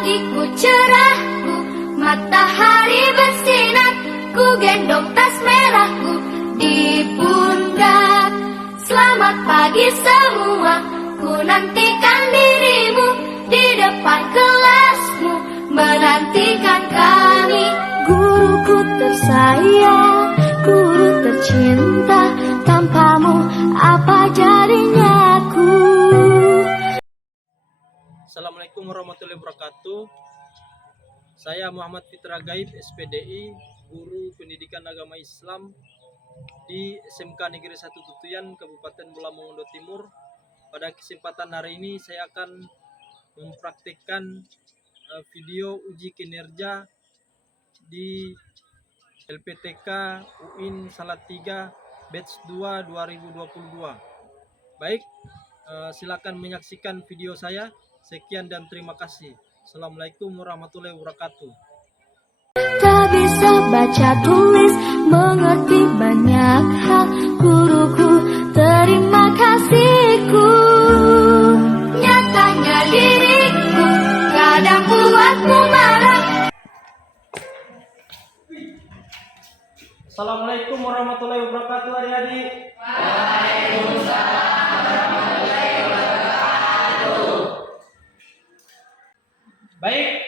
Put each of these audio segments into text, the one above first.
pagiku cerahku, matahari bersinar, ku gendong tas merahku di pundak. Selamat pagi semua, ku nantikan dirimu di depan kelasmu, menantikan kami. Guruku tersayang, guru tercinta, tanpamu apa jadinya aku. Assalamualaikum warahmatullahi wabarakatuh. Saya Muhammad Fitra Gaib, SPDI, Guru Pendidikan Agama Islam di SMK Negeri 1 Tutuyan, Kabupaten Bola Mongondo Timur. Pada kesempatan hari ini saya akan mempraktikkan video uji kinerja di LPTK UIN Salatiga Batch 2 2022. Baik, silakan menyaksikan video saya. Sekian dan terima kasih. Assalamualaikum warahmatullahi wabarakatuh. Tak bisa baca tulis, mengerti banyak hal, guruku terima kasihku. Nyatanya diriku kadang buatmu marah. Assalamualaikum warahmatullahi wabarakatuh, adik-adik. Baik,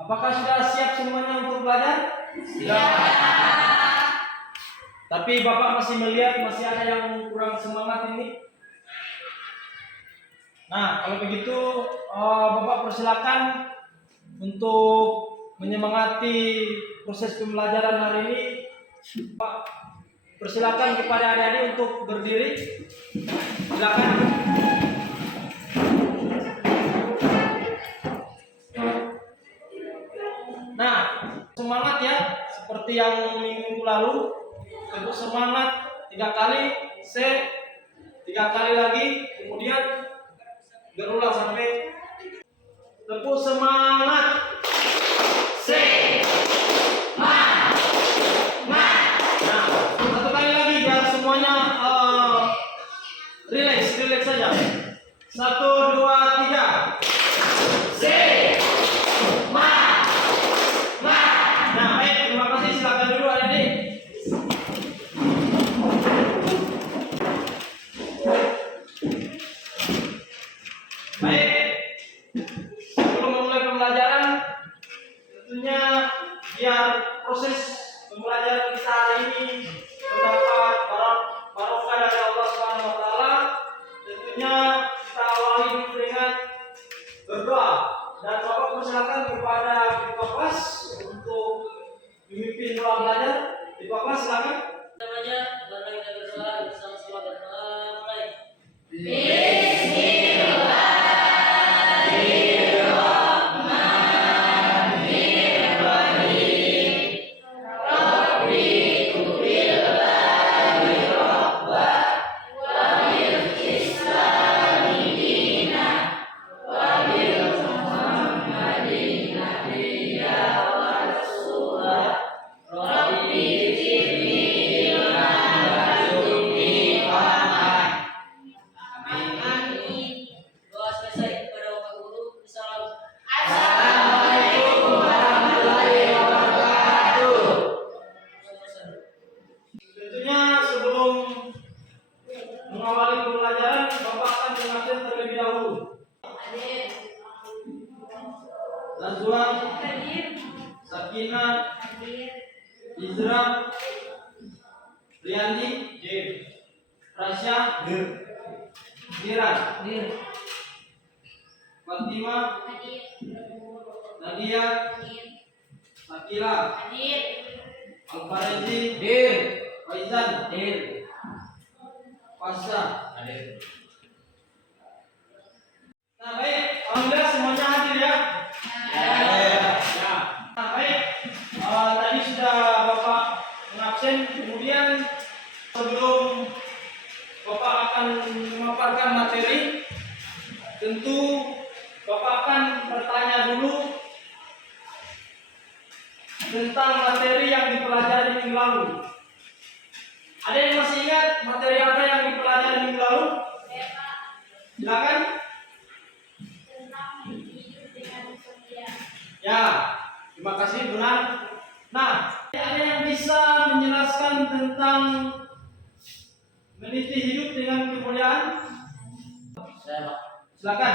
apakah sudah siap semuanya untuk belajar? Siap. Tapi Bapak masih melihat masih ada yang kurang semangat ini. Nah, kalau begitu Bapak persilakan untuk menyemangati proses pembelajaran hari ini. Pak, persilakan kepada adik-adik untuk berdiri. Silakan. Nah, semangat ya, seperti yang minggu lalu. Tepuk semangat 3 kali, C 3 kali lagi, kemudian berulang sampai tepuk semangat, C ma. Nah, satu kali lagi biar semuanya relax saja. 1, 2, 3. C ma. Nah, baik, terima kasih. Silakan dulu adik-adik. Baik, sebelum memulai pembelajaran, tentunya biar proses pembelajaran kita hari ini mendapat barokah dari Allah Subhanahu wa taala, tentunya kita awali dulu dengan berdoa. Dan Bapak persilakan kepada Ketua Kelas untuk memimpin doa belajar. Ketua Kelas silakan. Namanya mari kita berdoa bersama-sama. Berdoa mulai. Doa selesai kepada Bapak Guru. Salam. Assalamualaikum warahmatullahi wabarakatuh. Tentunya sebelum mengawali pembelajaran, Bapak akan mengajar terlebih dahulu. Nazwa, Sakinah, Izra, Riyandi, Rasya, Ziran, Fatima, Nadia, Akila, Al-Farazi, Faizan, Fasha. Nah, baik, alhamdulillah semuanya hadir ya. Nah, baik, tadi sudah Bapak mengabsen, kemudian sebelum Bapak akan memaparkan materi, tentu Bapak akan bertanya dulu tentang materi yang dipelajari minggu lalu. Ada yang masih ingat materi apa yang dipelajari minggu lalu? Silakan. Tentang hidup dengan kesedihan. Ya, terima kasih benar. Nah, ada yang bisa menjelaskan tentang meniti hidup dengan kemuliaan? Saya Pak. Silakan.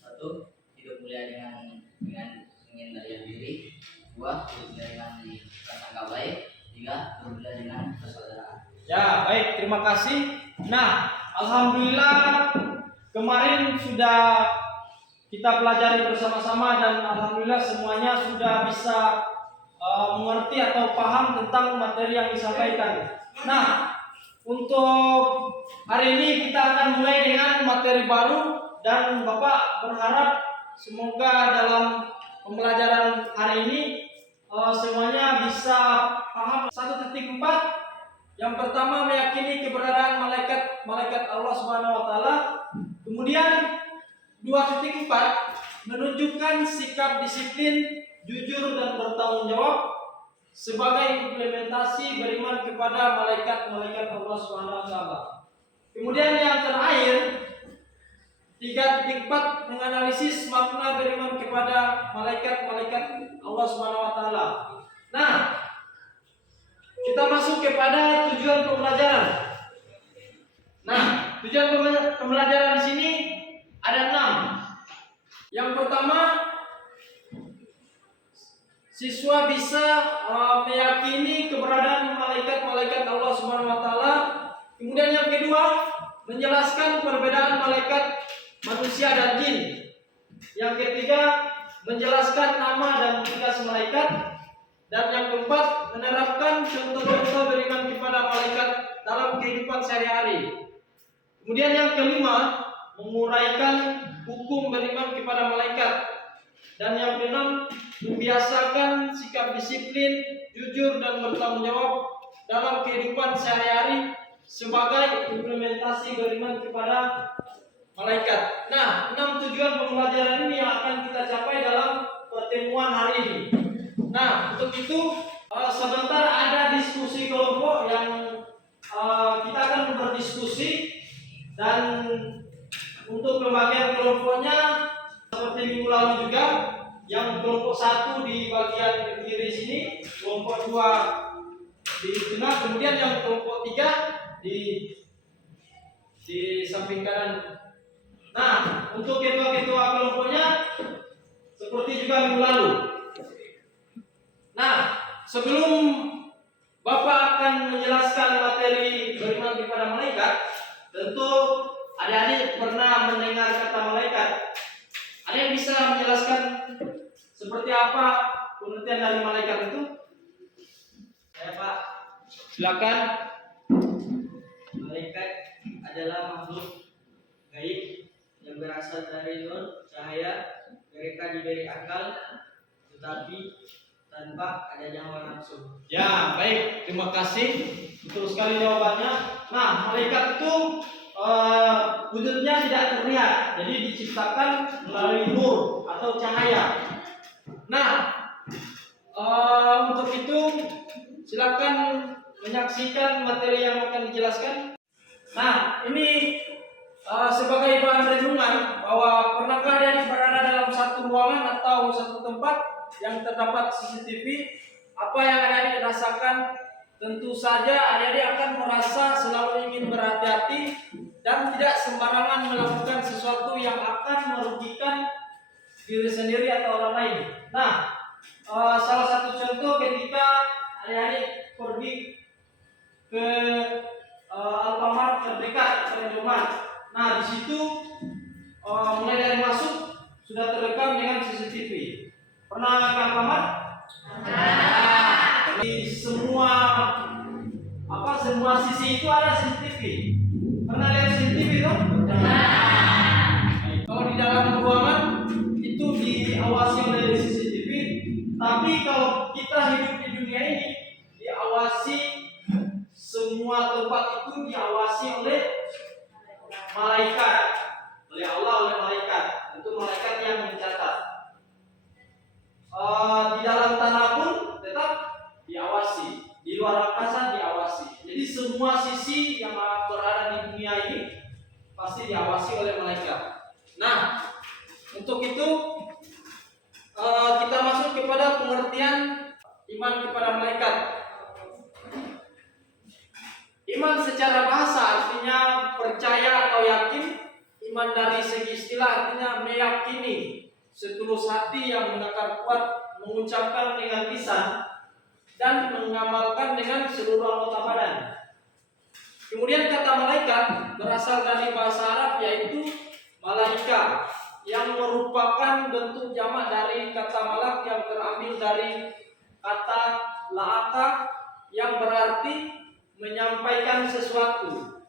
Satu, hidup mulia dengan menghindari diri. Dua, hidup mulia dengan prasangka baik. Tiga, hidup mulia dengan persaudaraan. Ya, baik, terima kasih. Nah, alhamdulillah kemarin sudah kita pelajari bersama-sama dan alhamdulillah semuanya sudah bisa mengerti atau paham tentang materi yang disampaikan. Nah, untuk hari ini kita akan mulai dengan materi baru dan Bapak berharap semoga dalam pembelajaran hari ini semuanya bisa paham. 1.4 yang pertama meyakini keberadaan malaikat Allah Subhanahu wa taala. Kemudian 2.4 menunjukkan sikap disiplin, jujur dan bertanggung jawab sebagai implementasi beriman kepada malaikat-malaikat Allah Subhanahu wa taala. Kemudian yang terakhir 3.4 menganalisis makna beriman kepada malaikat-malaikat Allah Subhanahu wa taala. Nah, kita masuk kepada tujuan pembelajaran. Nah, tujuan pembelajaran di sini ada 6. Yang pertama, siswa bisa meyakini keberadaan malaikat-malaikat Allah Subhanahu wa taala. Kemudian yang kedua, menjelaskan perbedaan malaikat manusia dan jin. Yang ketiga, menjelaskan nama dan tugas malaikat. Dan yang keempat, menerapkan contoh-contoh beriman kepada malaikat dalam kehidupan sehari-hari. Kemudian yang kelima, menguraikan hukum beriman kepada malaikat. Dan yang keenam, membiasakan sikap disiplin, jujur dan bertanggung jawab dalam kehidupan sehari-hari sebagai implementasi beriman kepada malaikat. Nah, 6 tujuan pembelajaran ini yang akan kita capai dalam pertemuan hari ini. Nah, untuk itu sebentar ada diskusi kelompok yang kita akan berdiskusi, dan untuk pembagian kelompoknya seperti minggu lalu juga, yang kelompok 1 di bagian kiri sini, kelompok 2 di tengah, kemudian yang kelompok 3 di samping kanan. Nah, untuk ketua-ketua kelompoknya seperti juga minggu lalu. Nah, sebelum Bapak akan menjelaskan materi beriman kepada malaikat, tentu adik-adik pernah mendengar kata malaikat. Ada yang bisa menjelaskan seperti apa pengertian dari malaikat itu? Saya Pak. Silakan. Malaikat adalah makhluk gaib yang berasal dari nur cahaya. Mereka diberi akal, tetapi tanpa ada nyawa langsung. Ya, baik, terima kasih. Betul sekali jawabannya. Nah, malaikat itu wujudnya tidak terlihat, jadi diciptakan melalui nur atau cahaya. Nah, untuk itu silakan menyaksikan materi yang akan dijelaskan. Nah, ini sebagai bahan renungan bahwa pernahkah dia berada dalam satu ruangan atau satu tempat yang terdapat CCTV, apa yang adik-adik rasakan? Tentu saja adik-adik akan merasa selalu ingin berhati-hati dan tidak sembarangan melakukan sesuatu yang akan merugikan diri sendiri atau orang lain. Nah, salah satu contoh ketika adik-adik pergi ke Alfamart terdekat Indomaret. Nah, di situ mulai dari masuk sudah terekam dengan CCTV. Pernah ke Alfamart? Di semua sisi itu ada CCTV. Pernah lihat CCTV itu? Kalau di dalam ruangan itu diawasi oleh CCTV, tapi kalau kita hidup di dunia ini diawasi, semua tempat itu diawasi oleh malaikat, oleh Allah, oleh malaikat. Itu malaikat yang mencatat. Di dalam tanah pun tetap diawasi, di luar angkasa diawasi. Jadi semua sisi yang berada di dunia ini pasti diawasi oleh malaikat. Nah, untuk itu kepada pengertian iman kepada malaikat. Iman secara bahasa artinya percaya atau yakin. Iman dari segi istilah artinya meyakini, setulus hati yang mengakar kuat, mengucapkan dengan lisan dan mengamalkan dengan seluruh anggota badan. Kemudian kata malaikat berasal dari bahasa Arab yaitu malaika, yang merupakan bentuk jamak dari kata malak yang terambil dari kata la'aka yang berarti menyampaikan sesuatu.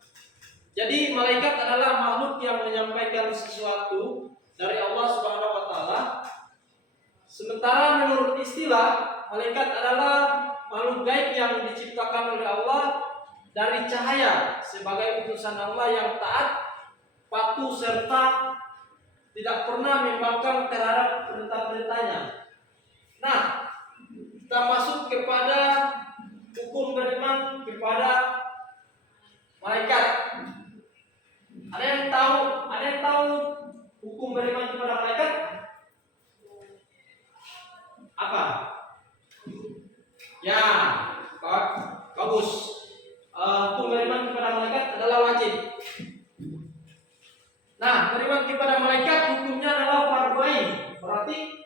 Jadi malaikat adalah makhluk yang menyampaikan sesuatu dari Allah Subhanahu wa taala. Sementara menurut istilah, malaikat adalah makhluk gaib yang diciptakan oleh Allah dari cahaya sebagai utusan Allah yang taat, patuh serta tidak pernah membangkang terhadap perintah-perintahnya. Nah, kita masuk kepada hukum beriman kepada malaikat. Ada yang tahu hukum beriman kepada malaikat? Apa? Ya, bagus. Hukum beriman kepada malaikat adalah wajib. Nah, beriman kepada malaikat hukumnya adalah fardhu ain, berarti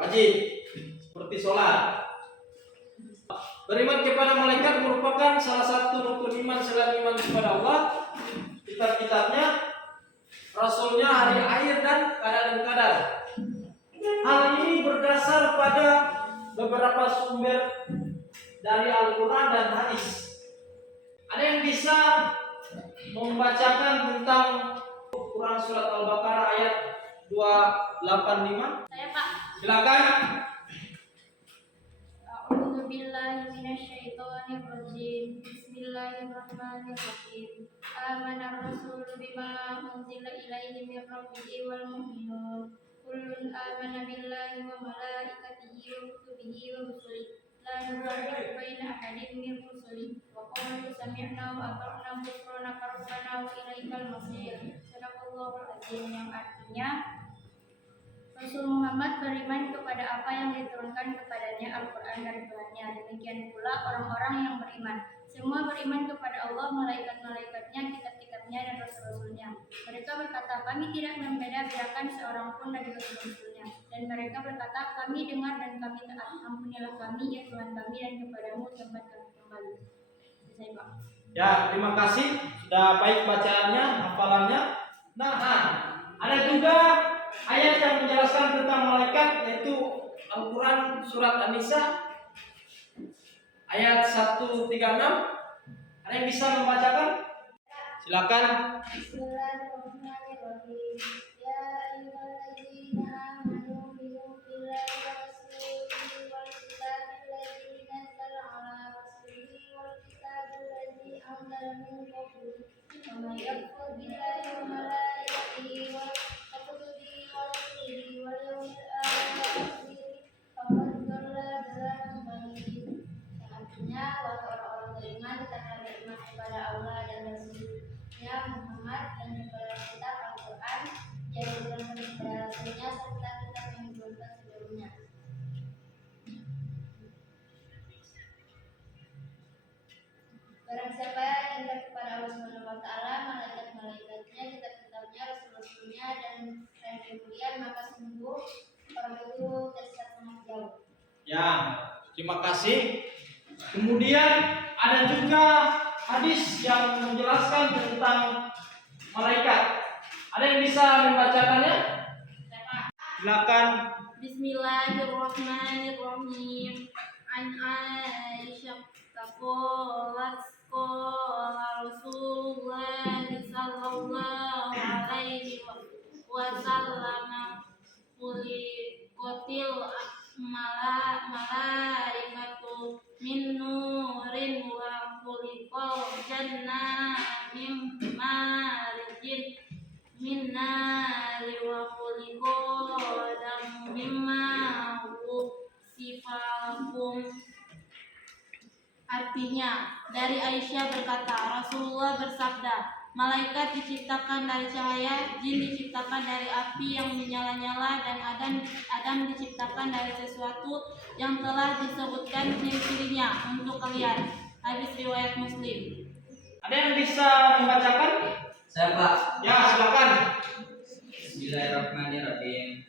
wajib, seperti sholat. Beriman kepada malaikat merupakan salah satu rukun iman selain iman kepada Allah, kitab-kitabnya, rasulnya, hari akhir dan kadar. Hal ini berdasar pada beberapa sumber dari Al-Quran dan hadis. Ada yang bisa membacakan tentang Quran surat Al-Baqarah ayat 285? Saya Pak. Silakan. A'udzu billahi minasyaitonir rajim. Bismillahirrahmanirrahim. Amanar rasul bima unzila ilaihi min rabbihi wal mu'minun. Kullun amana billahi wa malaikatihi wa kutubihi wa rusulihi. La nufarriqu baina ahadin min rusulihi. Wa qalu sami'na wa ata'na ghufranaka rabbana wa ilaikal masir. Sadaqallahul azim, yang artinya Rasul Muhammad beriman kepada apa yang diturunkan kepadanya Al-Quran dari Tuhannya. Demikian pula orang-orang yang beriman. Semua beriman kepada Allah, malaikat-malaikatnya, kitab-kitabnya, dan rasul-rasulnya. Mereka berkata, kami tidak membeda-bedakan seorang pun dari rasul-rasulnya. Dan mereka berkata, kami dengar dan kami taat. Ampunilah kami, ya Tuhan kami, dan kepadamu tempat kami kembali. Selesai, Pak. Ya, terima kasih. Sudah baik bacaannya, hafalannya. Nah, ada juga ayat yang menjelaskan tentang malaikat, yaitu Al-Quran surat An-Nisa ayat 136. Ada yang bisa membacakan? Silakan. Bismillahirrahmanirrahim. Ya ayyuhalladzina amanu bi'ullahi wa rasulihi wal kitabil ladzi nazzala 'ala rasulihi wal kitabil ladzi anzala min qablihi. Wa may yakfur billahi wa malaikatihi wa kutubihi wa rusulihi wal yawmil akhir faqad dhalla dhalalan ba'ida. Yang artinya, wahai orang-orang beriman, tetaplah beriman kepada Allah dan Rasul-Nya Muhammad dan kepada kitab Al-Quran yang diturunkan kepada Rasulnya serta kitab yang diturunkan sebelumnya. Barang siapa yang ingkar kepada Allah Subhanahu wa taala, malaikat-malaikatnya, kitab-kitabnya, rasul-rasulnya, dan kemudian, maka sungguh orang itu tersesat sangat jauh. Ya, terima kasih. Kemudian ada juga hadis yang menjelaskan tentang malaikat. Ada yang bisa membacakannya? Silakan. Bismillahirrahmanirrahim. An Aisyah taqalat qala Rasulullah sallallahu alaihi wasallam qatil malaikatu min nurin wa khuliqal jannah min marijin min nari wa khuliqal dam mimma sifakum. Artinya, dari Aisyah berkata, Rasulullah bersabda, Malaikat diciptakan dari cahaya, jin diciptakan dari api yang menyala-nyala, dan Adam diciptakan dari sesuatu yang telah disebutkan ciri-cirinya untuk kalian. Hadis riwayat Muslim. Ada yang bisa membacakan? Saya Pak. Ya, silakan. Bismillahirrahmanirrahim.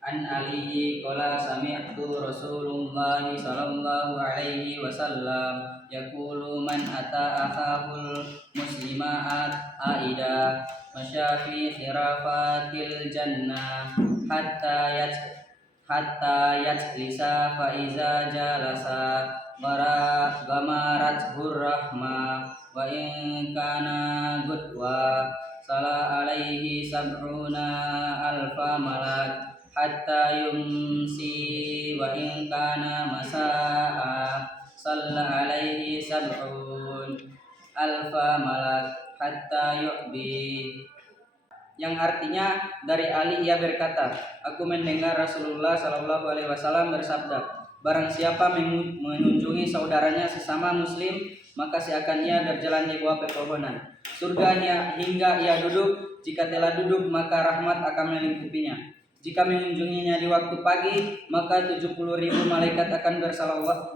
An alihi qala sami'tu Rasulullah sallallahu alaihi wasallam yaqulu man ata akhahul muslimat aida masyafi khirafatil jannah hatta yajlisa fa iza jalasa gamarat hurrahma wa in kana gudwa sala alaihi sab'una alfa malak hatta yumsi wa in kana masa'a salla alaihi sab'un alfa malak hatta yu'bi. Yang artinya dari Ali ia berkata, aku mendengar Rasulullah Shallallahu Alaihi Wasallam bersabda, barang siapa mengunjungi saudaranya sesama muslim, maka seakan ia berjalan di bawah pepohonan surganya hingga ia duduk. Jika telah duduk, maka rahmat akan melingkupinya. Jika mengunjunginya di waktu pagi, maka 70.000 malaikat akan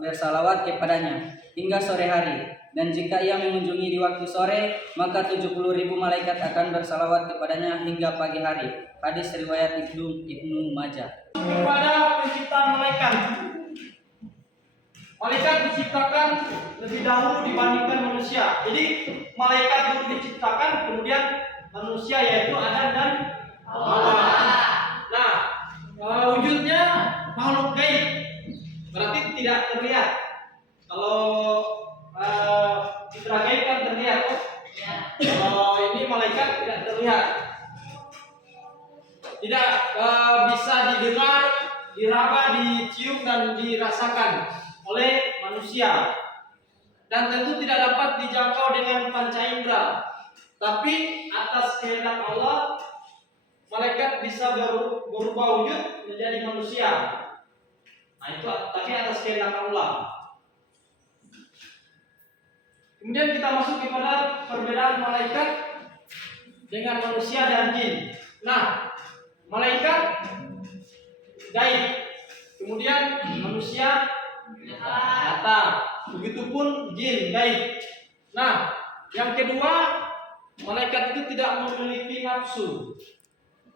bersalawat kepadanya hingga sore hari. Dan jika ia mengunjungi di waktu sore, maka 70.000 malaikat akan bersalawat kepadanya hingga pagi hari. Hadis riwayat Ibnu Majah. Kepada penciptaan malaikat. Malaikat diciptakan lebih dahulu dibandingkan manusia. Jadi malaikat dulu diciptakan, kemudian manusia yaitu Adam dan Hawa. Nah, wujudnya makhluk gaib, berarti tidak terlihat. Kalau citra gaib kan terlihat, kalau ini malaikat tidak terlihat, tidak bisa didengar, diraba, dicium dan dirasakan oleh manusia, dan tentu tidak dapat dijangkau dengan panca indera. Tapi atas kehendak Allah, malaikat bisa berubah wujud menjadi manusia. Nah itu tapi atas kehendak Allah. Kemudian kita masuk kepada perbedaan malaikat dengan manusia dan jin. Nah, malaikat gaib, kemudian manusia nyata. Begitupun jin gaib. Nah, yang kedua, malaikat itu tidak memiliki nafsu.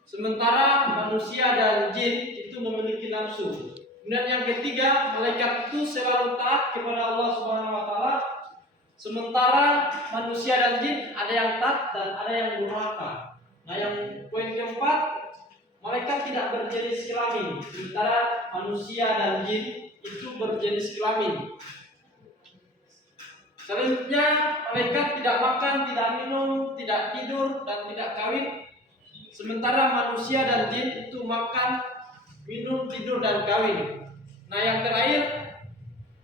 Sementara manusia dan jin itu memiliki nafsu. Kemudian yang ketiga, malaikat itu selalu taat kepada Allah Subhanahu wa taala. Sementara manusia dan jin ada yang taat dan ada yang durhaka. Nah, yang poin keempat, malaikat tidak berjenis kelamin. Sementara manusia dan jin itu berjenis kelamin. Selanjutnya, malaikat tidak makan, tidak minum, tidak tidur, dan tidak kawin. Sementara manusia dan jin itu makan, minum, tidur, dan kawin. Nah, yang terakhir,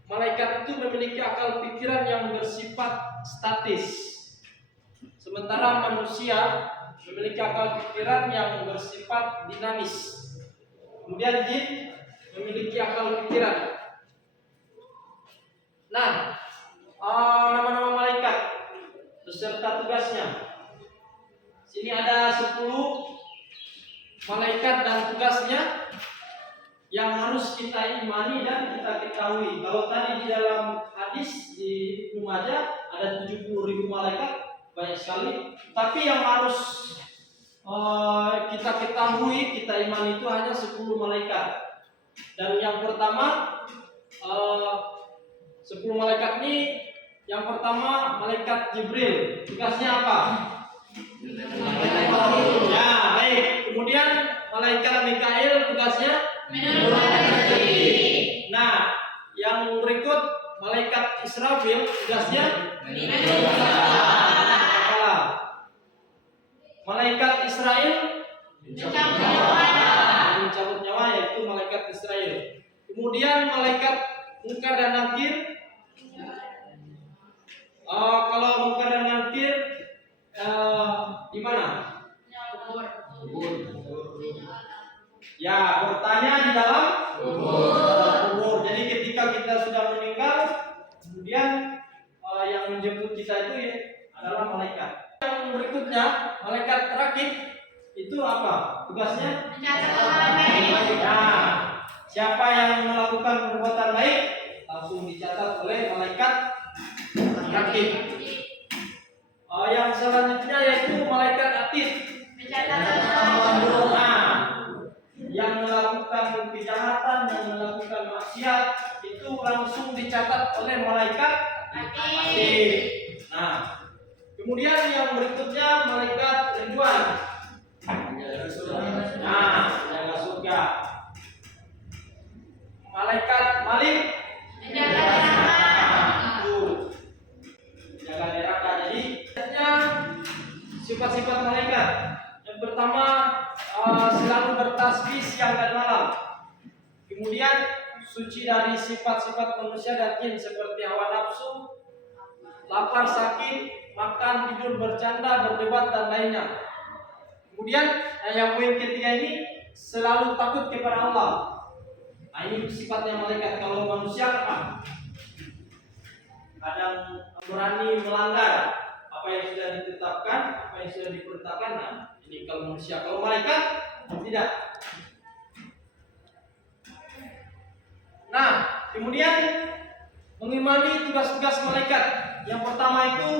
malaikat itu memiliki akal pikiran yang bersifat statis. Sementara manusia memiliki akal pikiran yang bersifat dinamis. Kemudian jin memiliki akal pikiran. Nah, nama-nama malaikat beserta tugasnya. Sini ada 10 malaikat dan tugasnya yang harus kita imani dan kita ketahui. Kalau tadi di dalam hadis di Ibnu Majah ada 70.000 malaikat, banyak sekali. Tapi yang harus kita ketahui, kita imani itu hanya 10 malaikat. Dan yang pertama 10 malaikat ini, yang pertama malaikat Jibril, tugasnya apa? Ya, baik. Kemudian malaikat Mikail tugasnya Nah, yang berikut malaikat Israfil tugasnya malaikat Israel mencabut nyawa, yaitu malaikat Israel. Kemudian malaikat Munkar dan Nakir. Kalau Munkar dan Nakir di mana? Ya, bertanya di dalam kubur. Jadi ketika kita sudah meninggal, kemudian yang menjemput kita itu adalah malaikat. Yang berikutnya, malaikat rakib itu apa? Tugasnya? Nah, siapa yang melakukan perbuatan baik langsung dicatat oleh malaikat rakib. Yang selanjutnya yaitu malaikat atid. Nah, yang melakukan kejahatan, yang melakukan maksiat itu langsung dicatat oleh malaikat atid. Nah, kemudian yang berikutnya malaikat Ridwan. Nah, jaga surga. Malaikat Malik jaga neraka. Jadi sifat-sifat malaikat. Yang pertama selalu bertasbih siang dan malam. Kemudian suci dari sifat-sifat manusia dan jin seperti hawa nafsu, lapar, sakit, makan, tidur, bercanda, berdebat dan lainnya. Kemudian yang poin ketiga ini selalu takut kepada Allah. Nah, ini sifatnya malaikat. Kalau manusia apa? Kadang berani melanggar apa yang sudah ditetapkan, apa yang sudah diperintahkan. Nah, ini kalau manusia. Kalau malaikat tidak. Nah, kemudian mengimani tugas-tugas malaikat. Yang pertama itu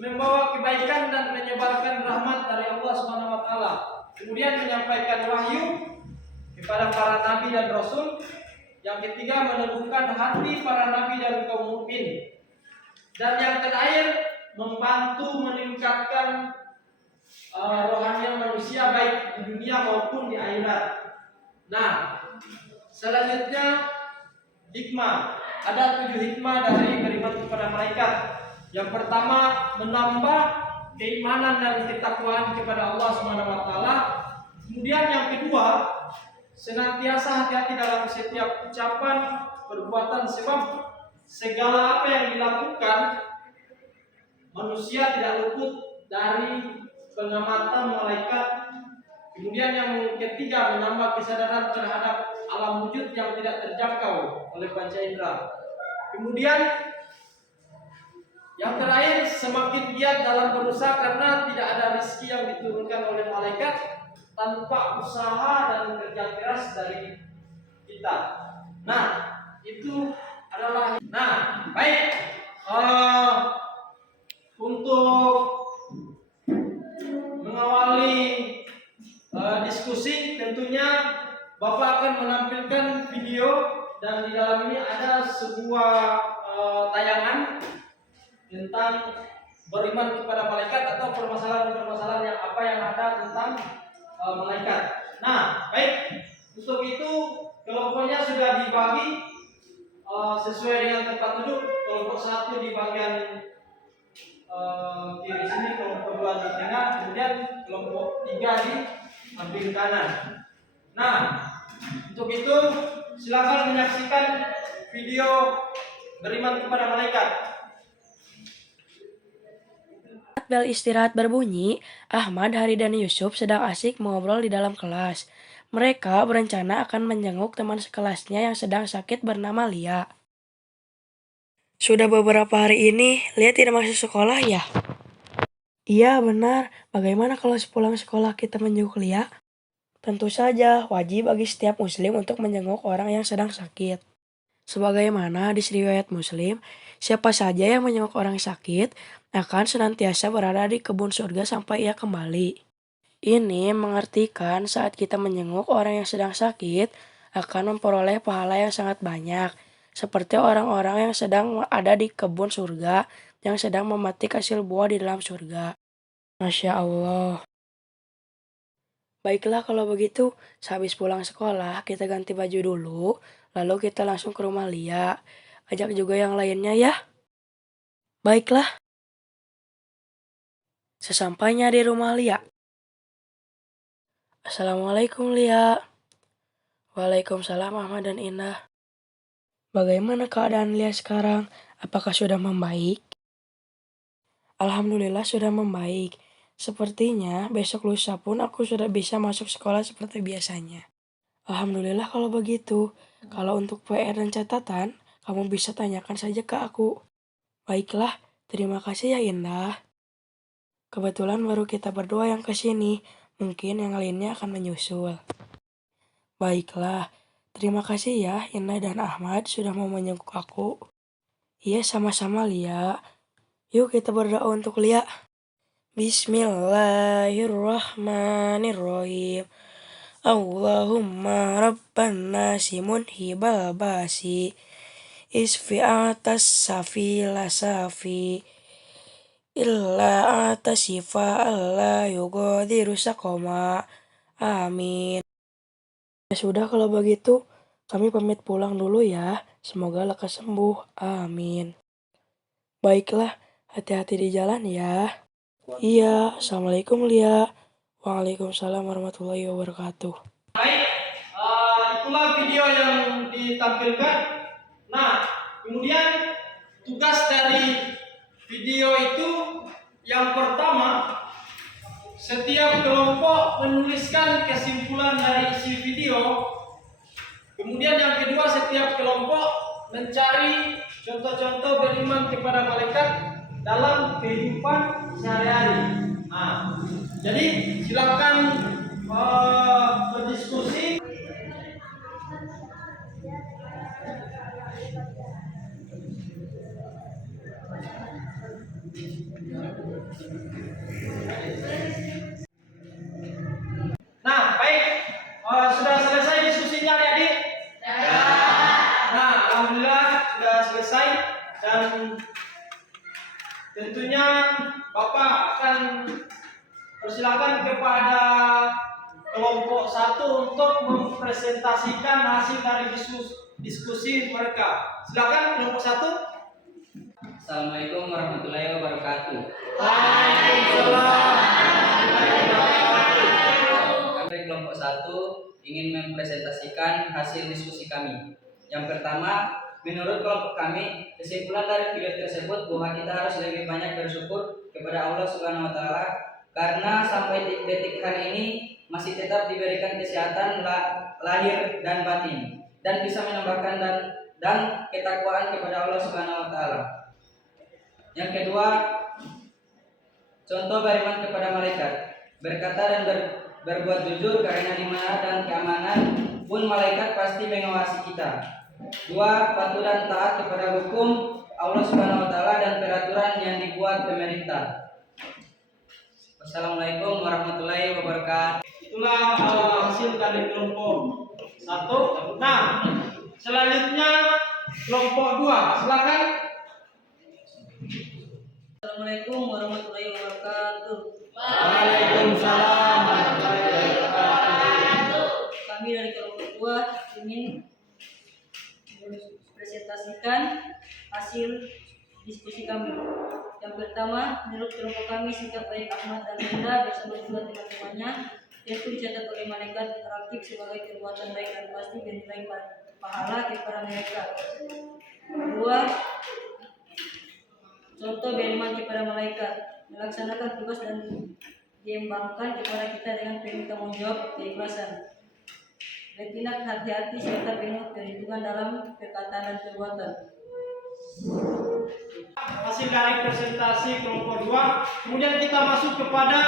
membawa kebaikan dan menyebarkan rahmat dari Allah Subhanahu wa taala. Kemudian menyampaikan wahyu kepada para nabi dan rasul. Yang ketiga meneguhkan hati para nabi dan kaum mukmin. Dan yang terakhir membantu meningkatkan rohani manusia baik di dunia maupun di akhirat. Nah, selanjutnya hikmah. Ada 7 hikmah dari beriman kepada malaikat. Yang pertama menambah keimanan dan ketakwaan kepada Allah Subhanahu wa taala. Kemudian yang kedua, senantiasa hati-hati dalam setiap ucapan, perbuatan, sebab segala apa yang dilakukan manusia tidak luput dari pengamatan malaikat. Kemudian yang ketiga menambah kesadaran terhadap alam wujud yang tidak terjangkau oleh panca indera. Kemudian yang terakhir semakin giat dalam berusaha karena tidak ada rezeki yang diturunkan oleh malaikat tanpa usaha dan kerja keras dari kita. Nah, itu adalah baik. Untuk mengawali diskusi tentunya Bapak akan menampilkan video dan di dalam ini ada sebuah tayangan tentang beriman kepada malaikat atau permasalahan-permasalahan yang ada tentang malaikat. Nah, baik. Untuk itu kelompoknya sudah dibagi sesuai dengan tempat duduk. Kelompok 1 di bagian kiri sini, kelompok 2 di tengah, kemudian kelompok 3 di samping kanan. Nah, untuk itu silakan menyaksikan video beriman kepada malaikat. Bel istirahat berbunyi, Ahmad, Hari, dan Yusuf sedang asik mengobrol di dalam kelas. Mereka berencana akan menjenguk teman sekelasnya yang sedang sakit bernama Lia. Sudah beberapa hari ini, Lia tidak masuk sekolah ya? Iya, benar. Bagaimana kalau sepulang sekolah kita menjenguk Lia? Tentu saja, wajib bagi setiap muslim untuk menjenguk orang yang sedang sakit. Sebagaimana di riwayat Muslim, siapa saja yang menjenguk orang sakit akan senantiasa berada di kebun surga sampai ia kembali. Ini mengartikan saat kita menjenguk orang yang sedang sakit akan memperoleh pahala yang sangat banyak, seperti orang-orang yang sedang ada di kebun surga yang sedang memetik hasil buah di dalam surga. Masya Allah. Baiklah kalau begitu, sehabis pulang sekolah kita ganti baju dulu, lalu kita langsung ke rumah Lia. Ajak juga yang lainnya ya. Baiklah. Sesampainya di rumah Lia. Assalamualaikum Lia. Waalaikumsalam Ahmad dan Indah. Bagaimana keadaan Lia sekarang? Apakah sudah membaik? Alhamdulillah sudah membaik. Sepertinya besok lusa pun aku sudah bisa masuk sekolah seperti biasanya. Alhamdulillah kalau begitu. Kalau untuk PR dan catatan, kamu bisa tanyakan saja ke aku. Baiklah, terima kasih ya Indah. Kebetulan baru kita berdua yang kesini, mungkin yang lainnya akan menyusul. Baiklah, terima kasih ya Inna dan Ahmad sudah mau menjenguk aku. Iya sama-sama Lia. Yuk kita berdoa untuk Lia. Bismillahirrahmanirrahim. Allahumma rabban nasi munhibal basi. Isfi atas safi la safi. Illa atas sifa alla yugadiru sakoma. Amin. Ya sudah kalau begitu, kami pamit pulang dulu ya. Semoga lekas sembuh. Amin. Baiklah, hati-hati di jalan ya. Iya, Assalamualaikum Lia. Waalaikumsalam warahmatullahi wabarakatuh. Baik, itulah video yang ditampilkan. Nah, kemudian tugas dari video itu yang pertama, setiap kelompok menuliskan kesimpulan dari isi video. Kemudian yang kedua, setiap kelompok mencari contoh-contoh beriman kepada malaikat dalam kehidupan sehari-hari. Nah, jadi silakan berdiskusi. Nah, baik, sudah selesai diskusinya adik-adik? Ya. Nah, alhamdulillah sudah selesai dan tentunya Bapak akan persilakan kepada kelompok 1 untuk mempresentasikan hasil dari diskusi mereka. Silakan kelompok 1. Assalamualaikum warahmatullahi wabarakatuh. Waalaikumsalam. Kami kelompok 1 ingin mempresentasikan hasil diskusi kami. Yang pertama, menurut kelompok kami, kesimpulan dari video tersebut bahwa kita harus lebih banyak bersyukur kepada Allah Subhanahu wa taala karena sampai detik hari ini masih tetap diberikan kesehatan lahir dan batin dan bisa menambahkan dan ketakwaan kepada Allah Subhanahu wa taala. Yang kedua, contoh beriman kepada malaikat, berkata dan berbuat jujur karena di mana dan keamanan pun malaikat pasti mengawasi kita. 2, patuh dan taat kepada hukum Allah Subhanahu wa taala dan peraturan yang dibuat pemerintah. Wassalamualaikum warahmatullahi wabarakatuh. Itulah hasil dari kelompok 1. Nah, selanjutnya kelompok 2. Silakan. Assalamualaikum warahmatullahi wabarakatuh. Waalaikumsalam warahmatullahi wabarakatuh. Kami dari kelompok 2 ingin presentasikan hasil diskusi kami. Yang pertama, menurut kelompok kami sikap baik Ahmad dan Linda bersama juga teman-temannya tentu dicatat oleh malaikat teraktif sebagai perbuatan baik dan pasti bernilai pahala kepada mereka. 2, contoh beriman kepada malaikat, melaksanakan tugas dan diembangkan kepada kita dengan penuh tanggung jawab keikhlasan. Bertindak hati-hati serta penuh perhitungan dalam perkataan dan perbuatan. Hasil dari presentasi kelompok 2. Kemudian kita masuk kepada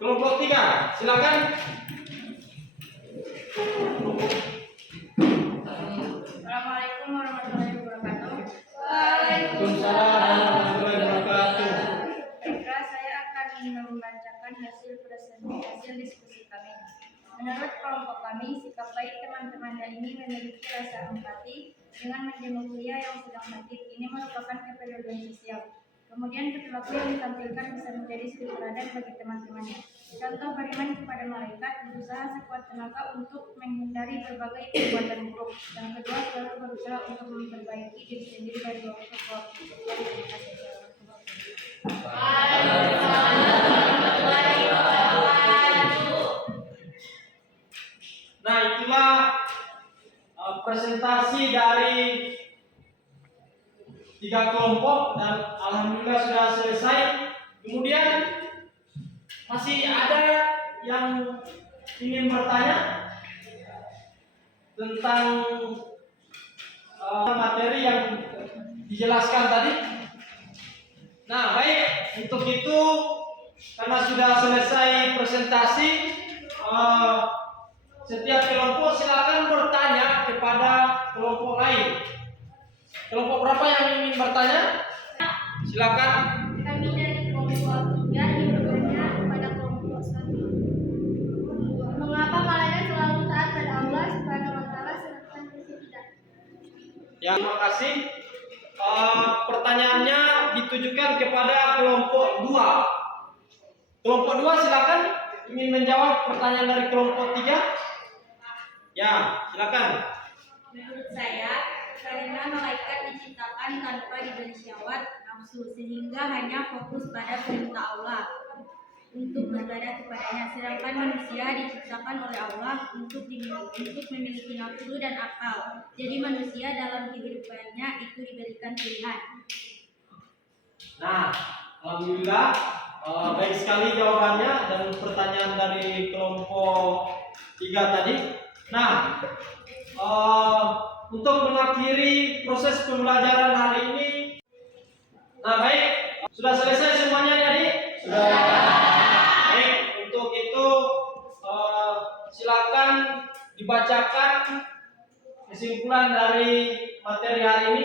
kelompok 3. Silakan. Assalamualaikum warahmatullahi wabarakatuh. Waalaikumsalam warahmatullahi wabarakatuh. Baiklah, saya akan membacakan hasil diskusi kami. Menurut kelompok kami, sikap baik teman-temannya ini memiliki rasa empati dengan menjenguk Lia yang sedang sakit. Ini merupakan kepedulian sosial. Kemudian perilaku yang ditampilkan bisa menjadi suri teladan bagi teman-temannya. Contoh beriman kepada malaikat, berusaha sekuat tenaga untuk menghindari berbagai perbuatan buruk. Yang kedua, selalu berusaha untuk memperbaiki diri sendiri dari waktu ke waktu. Terima kasih. Nah, itulah presentasi dari 3 kelompok dan alhamdulillah sudah selesai. Kemudian masih ada yang ingin bertanya tentang materi yang dijelaskan tadi? Nah, baik, untuk itu karena sudah selesai presentasi, setiap kelompok silakan bertanya kepada kelompok lain. Kelompok berapa yang ingin bertanya? Silakan. Kami dari kelompok 3 ingin bertanya kepada kelompok 1. Mengapa malaikat selalu taat pada Allah Subhanahu wa taala sedangkan manusia tidak? Ya, terima kasih. Pertanyaannya ditujukan kepada kelompok 2. Kelompok 2 silakan ingin menjawab pertanyaan dari kelompok 3. Ya, silakan. Menurut saya, karena malaikat diciptakan tanpa diberi syahwat nafsu sehingga hanya fokus pada perintah Allah untuk beribadah kepadanya, sedangkan manusia diciptakan oleh Allah untuk memiliki nafsu dan akal. Jadi manusia dalam kehidupannya itu diberikan pilihan. Nah, alhamdulillah baik sekali jawabannya dan pertanyaan dari kelompok 3 tadi. Nah, untuk mengakhiri proses pembelajaran hari ini, nah baik, sudah selesai semuanya tadi? Sudah. Baik, untuk itu silakan dibacakan kesimpulan dari materi hari ini.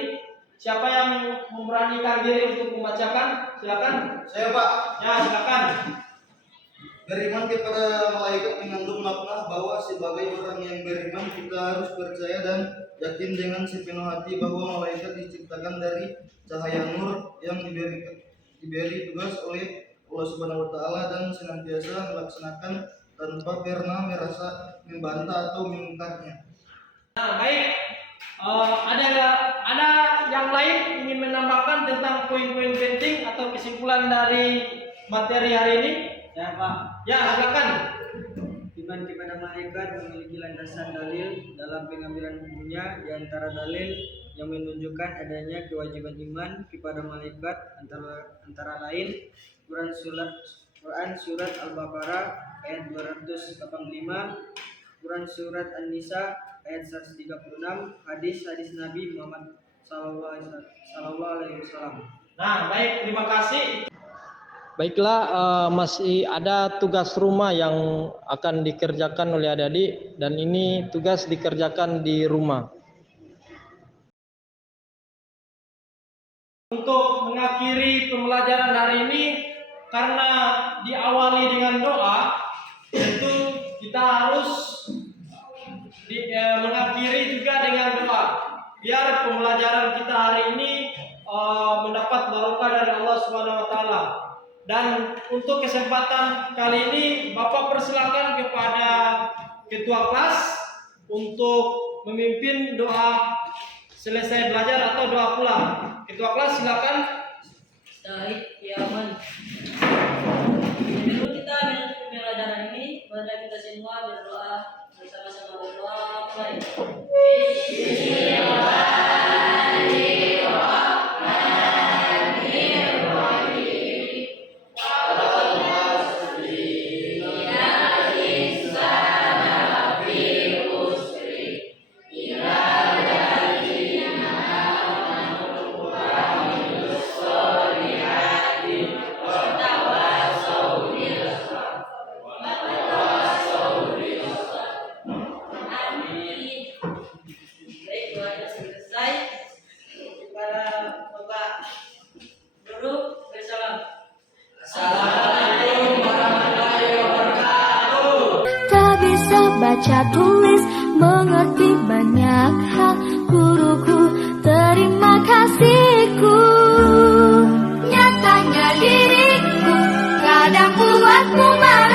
Siapa yang memberanikan diri untuk membacakan? Silakan. Saya, Pak. Ya, silakan. Beriman kepada malaikat mengandung makna bahwa sebagai orang yang beriman kita harus percaya dan yakin dengan sepenuh hati bahwa malaikat diciptakan dari cahaya nur yang diberi tugas oleh Allah Subhanahu wa taala dan senantiasa melaksanakan tanpa pernah merasa membantah atau mengingkarnya. Nah, baik. Ada yang lain ingin menambahkan tentang poin-poin penting atau kesimpulan dari materi hari ini? Ya, Pak. Ya, silakan. Iman kepada malaikat memiliki landasan dalil dalam pengambilan hukumnya. Di antara dalil yang menunjukkan adanya kewajiban iman kepada malaikat antara lain Quran surat Al-Baqarah ayat 285, Quran surat An-Nisa ayat 136, hadis Nabi Muhammad sallallahu alaihi wasallam. Nah, baik, terima kasih. Baiklah, masih ada tugas rumah yang akan dikerjakan oleh adik-adik dan ini tugas dikerjakan di rumah. Untuk mengakhiri pembelajaran hari ini, karena diawali dengan doa, tentu kita harus mengakhiri juga dengan doa. Biar pembelajaran kita hari ini mendapat barokah dari Allah Subhanahu wa taala. Dan untuk kesempatan kali ini Bapak persilakan kepada ketua kelas untuk memimpin doa selesai belajar atau doa pulang. Ketua kelas silakan. Baik, ya aman. Sebelum kita menutup pembelajaran ini, mari kita semua berdoa bersama-sama. Berdoa mulai. Baca tulis mengerti banyak hal, guruku terima kasihku. Nyatanya diriku kadang buatku marah.